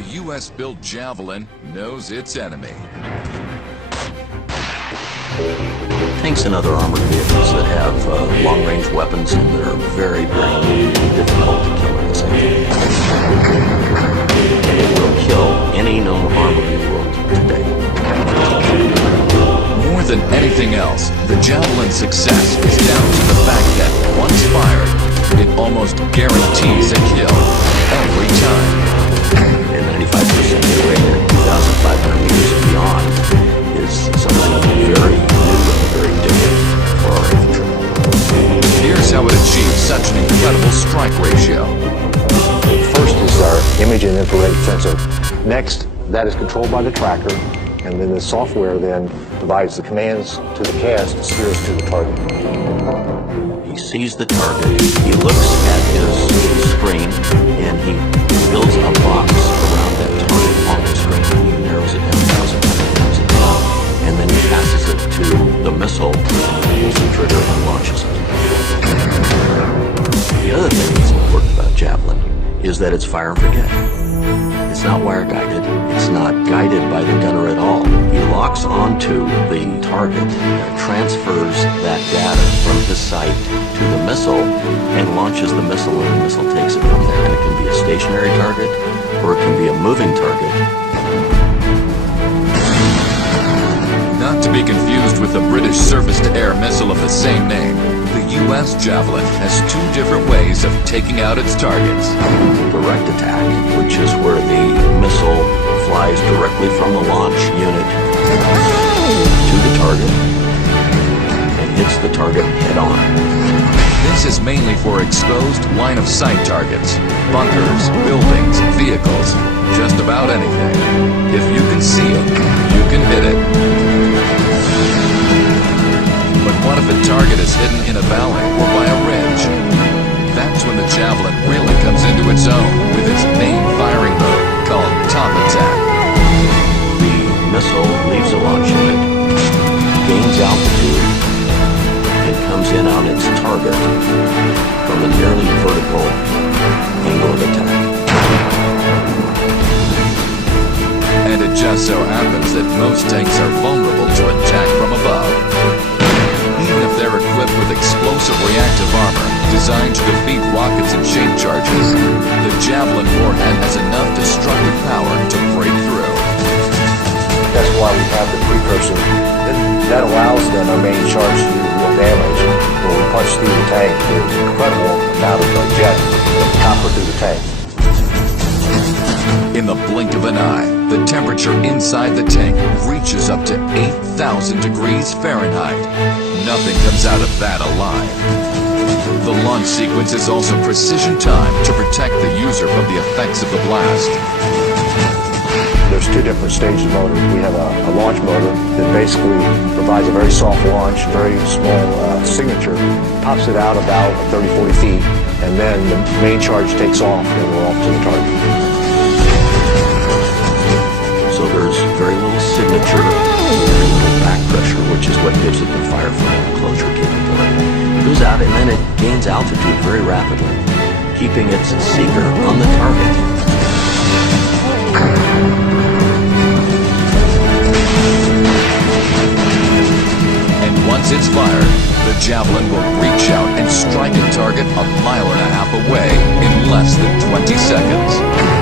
The U.S.-built Javelin knows its enemy. Tanks and other armored vehicles that have long-range weapons, and they're very, very difficult to kill in this age. And it will kill any known armor in the world today. More than anything else, the Javelin's success is down to the fact that, once fired, it almost guarantees a kill every time. And 95% hit rate at 2,500 meters and beyond is something very new and very different for our infantry. Here's how it achieves such an incredible strike ratio. First is our image and infrared sensor. Next, that is controlled by the tracker, and then the software then provides the commands to the cast to steer us to the target. He sees the target, he looks at his screen, and he builds a box around that target on the screen, and he narrows it down, and then he passes it to the missile, pulls the trigger, and launches it. The other thing that's important about Javelin is that it's fire and forget. It's not wire guided. It's not guided by the gunner at all. He locks onto the target, transfers that data from his sight to the missile, and launches the missile, and the missile takes it from there. And it can be a stationary target, or it can be a moving target. Not to be confused with the British surface-to-air missile of the same name, the U.S. Javelin has two different ways of taking out its targets. Direct attack, which is where the missile flies directly from the launch unit to the target and hits the target head-on. This is mainly for exposed line-of-sight targets, bunkers, buildings, vehicles, just about anything. If you can see it, you can hit it. But what if a target is hidden in a valley or by a ridge? That's when the Javelin really comes into its own with its main firing mode called top attack. The missile leaves the launch unit, gains altitude, and comes in on its target from a nearly vertical angle of attack. And it just so happens that most tanks are vulnerable to attack from above. Even if they're equipped with explosive reactive armor designed to defeat rockets and shape charges, the Javelin warhead has enough destructive power to break through. That's why we have the precursor. That allows then our main charge to do real damage. When we punch through the tank, there's an incredible amount of jet copper through the tank. In the blink of an eye, the temperature inside the tank reaches up to 8,000 degrees Fahrenheit. Nothing comes out of that alive. The launch sequence is also precision timed to protect the user from the effects of the blast. There's two different stages of motor. We have a launch motor that basically provides a very soft launch, very small signature, pops it out about 30, 40 feet, and then the main charge takes off, and we're off to the target. So there's very little signature, very little back pressure, which is what gives it the fire from closure capability. It goes out and then it gains altitude very rapidly, keeping its seeker on the target. And once it's fired, the Javelin will reach out and strike a target 1.5 miles away in less than 20 seconds.